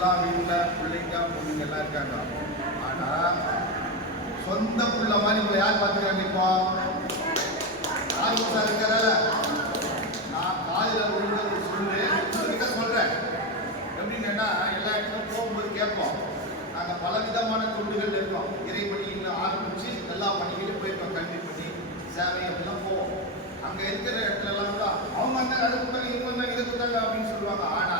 எல்லா வீட்டில் பிள்ளைங்க பொண்ணுங்க எல்லாம் இருக்காங்க. ஆனால் சொந்த புள்ள மாதிரி உங்களை யார் பார்த்துக்கிறாங்க இப்போ ஆர்வம் சார் இருக்கிறால நான் காலையில் விழுந்த ஒரு சொல்றேன். உங்ககிட்ட சொல்கிறேன் எல்லா இடத்துலயும் போகும்போது கேட்போம். நாங்கள் பல விதமான தொண்டுகள் இருக்கோம் இறைப்பணியில் ஆரம்பித்து எல்லா பணிகளையும் போயிருக்கோம். கல்வி பண்ணி சேவை அப்படிலாம் போவோம். அங்கே இருக்கிற இடத்துல எல்லாம் அவங்க அந்த அது கொடுத்தாங்க இவங்க இதை கொடுத்தாங்க அப்படின்னு சொல்லுவாங்க. ஆனால்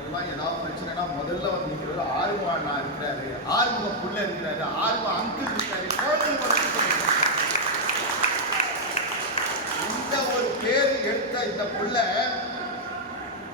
எங்களுக்கெல்லாம் ஏதாவது பிரச்சனைனா முதல்ல வந்து நிற்கிறது ஆறுமா நான் இருக்கிறாரு. ஆறுமுக புள்ள இருக்கிறாரு. ஆறுமா அங்கிள் இருக்காரு குழந்தைங்க இந்த ஒரு பேர் எடுத்த இந்த புள்ள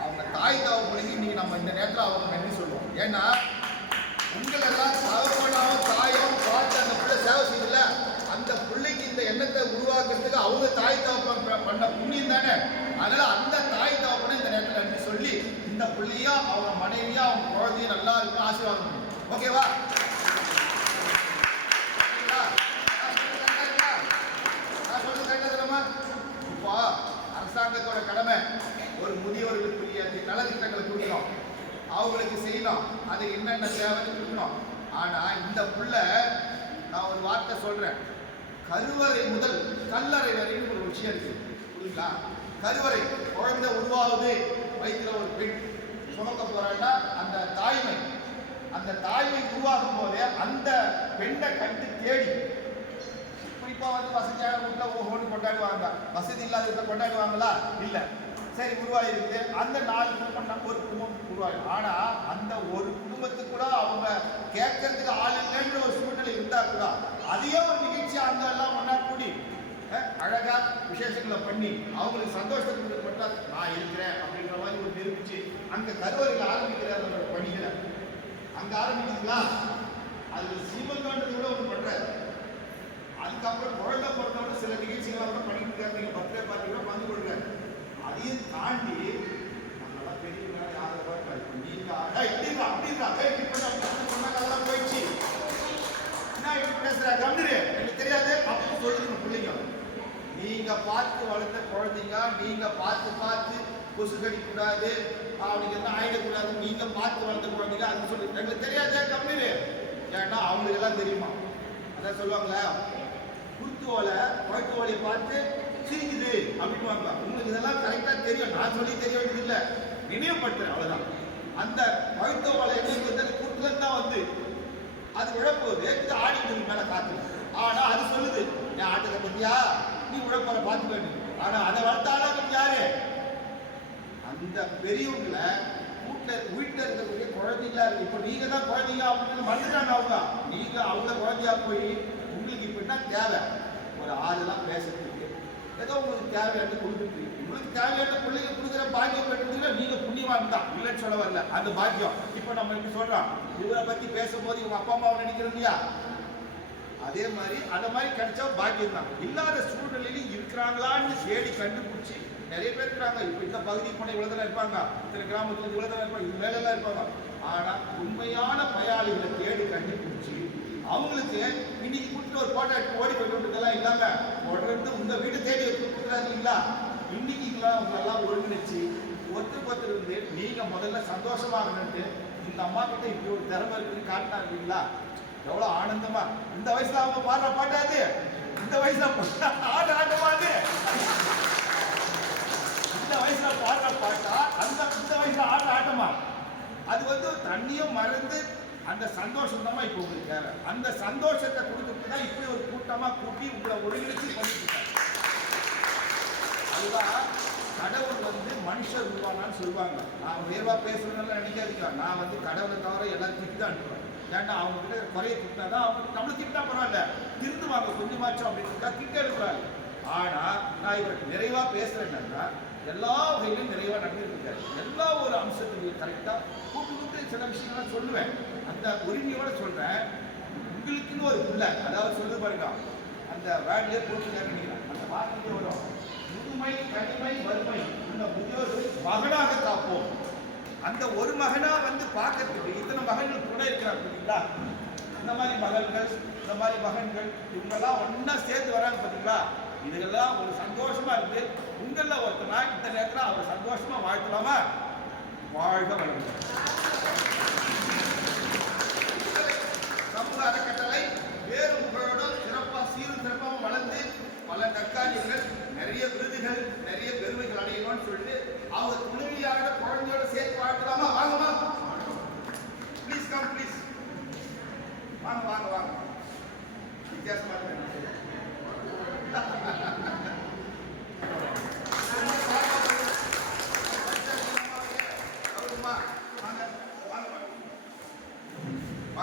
அவங்க தாய் தகவலுக்கு இன்னைக்கு நம்ம இந்த நேரத்தில் அவங்க நன்றி சொல்லுவோம். ஏன்னா உங்களெல்லாம் தகவலாவோ தாயோ பார்த்து அந்த பிள்ளை சேவை செய்யல அந்த பிள்ளைக்கு இந்த எண்ணத்தை உருவாக்குறதுக்கு அவங்க தாய் தாப்பாங்க பண்ண புண்ணியம் தானே அதனால அந்த தாய் தகப்பனை இந்த நேரத்தில் நன்றி சொல்லி இந்த பிள்ளையா அவங்க மனைவியா அவங்க குழந்தையும் நல்லா இருக்கு ஆசீர்வாதம் ஓகேவா நான் இப்போ அரசாங்கத்தோட கடமை ஒரு முதியோர்களுக்குரிய நலத்திட்டங்களை கொடுக்கணும். அவங்களுக்கு செய்யணும். அது என்னென்ன தேவைன்னு கொடுக்கணும். ஆனா இந்த புள்ள நான் ஒரு வார்த்தை சொல்றேன். கருவறை முதல் கல்லறை வரைன்னு ஒரு விஷயம் இருக்கு. புரியுங்களா கருவறை குழந்தை உருவாகுது வயிற்றுல ஒரு பெண். தாய்மை உருவாகும் போதே அந்த பெண்ணை கண்டு தேடி. குறிப்பா வந்து வசதியான வீட்டுல ஓஹோன்னு கொண்டாடுவாங்க வசதி இல்லாத வீட்டுல கொண்டாடுவாங்களா இல்ல. சரி உருவாயிருக்கு. அந்த நாலு குடும்பம் ஒரு குடும்பம் உருவாகும் ஆனா அந்த ஒரு குடும்பத்துக்கு கூட அவங்க கேட்கறதுக்கு ஆள் இல்லைன்ற ஒரு சூழ்நிலை இருந்தா கூட அதையே ஒரு நிகழ்ச்சி அந்த எல்லாம் ஒன்னா கூடி அழகா விசேஷங்களை பண்ணி அவங்களுக்கு சந்தோஷத்தை மட்டும் நான் இருக்கிறேன் அப்படின்ற மாதிரி ஒரு நிரூபிச்சு அந்த கருவறையில் ஆரம்பிக்கிற பணிகளை அங்க ஆரம்பிக்கிறீங்களா அது சீமந்தோன்றது கூட ஒன்று பண்றாரு. அதுக்கப்புறம் குழந்தை பிறந்தவங்க சில நிகழ்ச்சிகளை கூட பண்ணிட்டு இருக்காரு. நீங்க பர்த்டே பார்ட்டி கூட பங்கு கொடுக்குறாங்க அதையும் தாண்டி நம்மளால பெரியவங்க யாரை பார்க்கல? இப்போ நீங்க ஏய், இப்படிங்களா அப்படிங்களா ஏய், இப்படி பண்ணு, அப்படி பண்ணு, சொன்னாங்க அதெல்லாம் போயிடுச்சு. என்ன இப்படி பேசுற? கம்மிரு எனக்கு தெரியாது. அப்போ சொல்லுங்க பிள்ளைங்க. நீங்க பார்த்து வளர்த்த குழந்தைங்க நீங்க பார்த்து பார்த்து கொசு கடிக்கூடாது அவனுக்கு என்ன ஆயிடக்கூடாது நீங்க பார்த்து வளர்த்த குழந்தைங்க அது சொல்லி எங்களுக்கு தெரியாதே கம்மிரு ஏன்னா அவங்களுக்கு எல்லாம் தெரியுமா? அதான் சொல்லுவாங்களே குருத்து ஓலை குழத்து ஓலையை பார்த்து சிரிக்குது அப்படின்வாங்க உங்களுக்கு இதெல்லாம் கரெக்டாக தெரியும். நான் சொல்லி தெரிய வேண்டியது இல்லை நினைவுபடுத்துறேன் அவ்வளோதான் அந்த குழத்து ஓலை எங்களுக்கு வந்து அந்த தான் வந்து. அது விழப்போகுது இது ஆடி மேலே காத்து. ஆனால் அது சொல்லுது என் ஆட்டத்தை பற்றியா நீ விழப்போற பார்த்துக்க ஆனால் அதை வளர்த்தாலும் யாரு? அந்த பெரியவங்களை வீட்டில் வீட்டில் இருக்கக்கூடிய குழந்தைங்களா இருக்கு. இப்போ நீங்க தான் குழந்தைங்க அப்படின்னு மறந்துட்டாங்க அவங்க. நீங்க அவங்க குழந்தையா போய் உங்களுக்கு இப்ப என்ன தேவை? ஒரு ஆறுலாம் பேசுறதுக்கு. ஏதோ உங்களுக்கு தேவையான கொடுத்துட்டு உங்களுக்கு தேவையான பிள்ளைங்க கொடுக்குற பாக்கியம் பெற்றதுல நீங்க புண்ணியவான் தான் இல்லைன்னு சொல்ல வரல. அந்த பாக்கியம். இப்போ நம்ம இப்படி சொல்றோம். இவரை பத்தி பேசும்போது இவங்க அப்பா அம்மாவை நினைக்கிறோம் இல்லையா அதே மாதிரி அந்த மாதிரி கிடைச்சா பாக்கியம் தான் இல்லாத சூழ்நிலையிலும் இருக்கிறாங்களான்னு தேடி கண்டுபிடிச்சி நிறைய பேர் இருக்கிறாங்க. இப்போ இந்த பகுதி போன இவ்வளோ தான் இருப்பாங்க. இத்தனை கிராமத்தில் இவ்வளோ தான் இருப்பாங்க. இது மேலெல்லாம் இருப்பாங்க. ஆனால் உண்மையான பயாளிகளை தேடி கண்டுபிடிச்சி அவங்களுக்கு இன்னைக்கு கூட்டு ஒரு போட்டோ எடுத்து ஓடி போயிட்டு இல்லாம தொடர்ந்து உங்கள் வீடு தேடி கொடுக்குறாங்க இல்லைங்களா இன்னைக்கு இதெல்லாம் உங்களெல்லாம் ஒருங்கிணைச்சு ஒருத்தருக்கு ஒருத்தர் இருந்து நீங்கள் முதல்ல சந்தோஷமாகணுன்ட்டு இந்த அம்மா கிட்ட இப்படி ஒரு திறமை இருக்குன்னு காட்டினாங்க இல்லைங்களா? எவ்வளோ ஆனந்தமா? இந்த வயசுல அவங்க பாடுற பாட்டாது இந்த வயசுல ஆட ஆட்டமாது இந்த வயசுல பாடுற பாட்டா? அந்த இந்த வயசுல ஆடுற ஆட்டமா? அது வந்து தண்ணியும் மறந்து அந்த சந்தோஷம் தான் இப்போ உங்களுக்கு தேவை அந்த சந்தோஷத்தை கொடுத்துட்டு தான் இப்படி ஒரு கூட்டமாக கூட்டி உங்களை ஒருங்கிணைச்சு பண்ணிட்டு அதுதான் கடவுள் வந்து மனுஷர் உருவானான்னு சொல்லுவாங்க. நான் உயர்வாக பேசுறதுனால நினைக்காதீங்க. நான் வந்து கடவுளை தவிர எல்லாத்துக்கும் தான் அனுப்புகிறேன் ஏன்னா அவங்க கிட்ட குறைய திட்டினா தான் அவங்க நம்மளும் திட்டினா பரவாயில்ல. திருந்துவாங்க கொஞ்சமாச்சும் அப்படின்னு திட்ட எடுக்கிறாங்க ஆனா நான் இவருக்கு நிறைவா பேசுறேன்னா எல்லா வகையிலும் நிறைவா நடந்துருக்காரு. எல்லா ஒரு அம்சத்தையும் கரெக்டா கூட்டு கூட்டு சில விஷயங்கள்லாம் சொல்லுவேன். அந்த உரிமையோட சொல்றேன். உங்களுக்குன்னு ஒரு பிள்ளை அதாவது சொல்லு பாருங்க. அந்த வேலையே போட்டு நினைக்கிறேன். அந்த வார்த்தையே வரும். முதுமை தனிமை வறுமை. இந்த முதியோர்கள் மகனாக காப்போம். அந்த ஒரு மகனா வந்து பார்க்கறதுக்கு இத்தனை மகன்கள் கூட இருக்கிறாங்க பார்த்தீங்களா? இந்த மாதிரி மகள்கள் இந்த மாதிரி மகன்கள் இவங்கெல்லாம் ஒன்றா சேர்ந்து வராங்க பார்த்தீங்களா? இதுகெல்லாம் ஒரு சந்தோஷமா இருக்கு. உங்கள ஒருத்தனா இந்த நேரத்தில் அவர் சந்தோஷமா வாழ்த்தலாமா? வாழ்க வளமுடன். சமூக அறக்கட்டளை வேறு புகழோடும் சிறப்பாக சீரும் சிறப்பாகவும் வளர்ந்து பல நற்காரியங்கள் நிறைய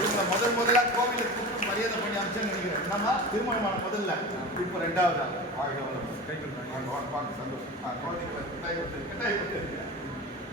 இவங்க முதல் முதலாக கோவிலுக்கு கூப்பிட்டு மரியாதை பண்ணி அமைச்சேன்னு நினைக்கிறேன். நம்ம திருமணமான முதல்ல. இப்போ ரெண்டாவது? ஆள். சந்தோஷம். குழந்தைங்களை கட்டாயப்பட்டு கட்டாயப்பட்டு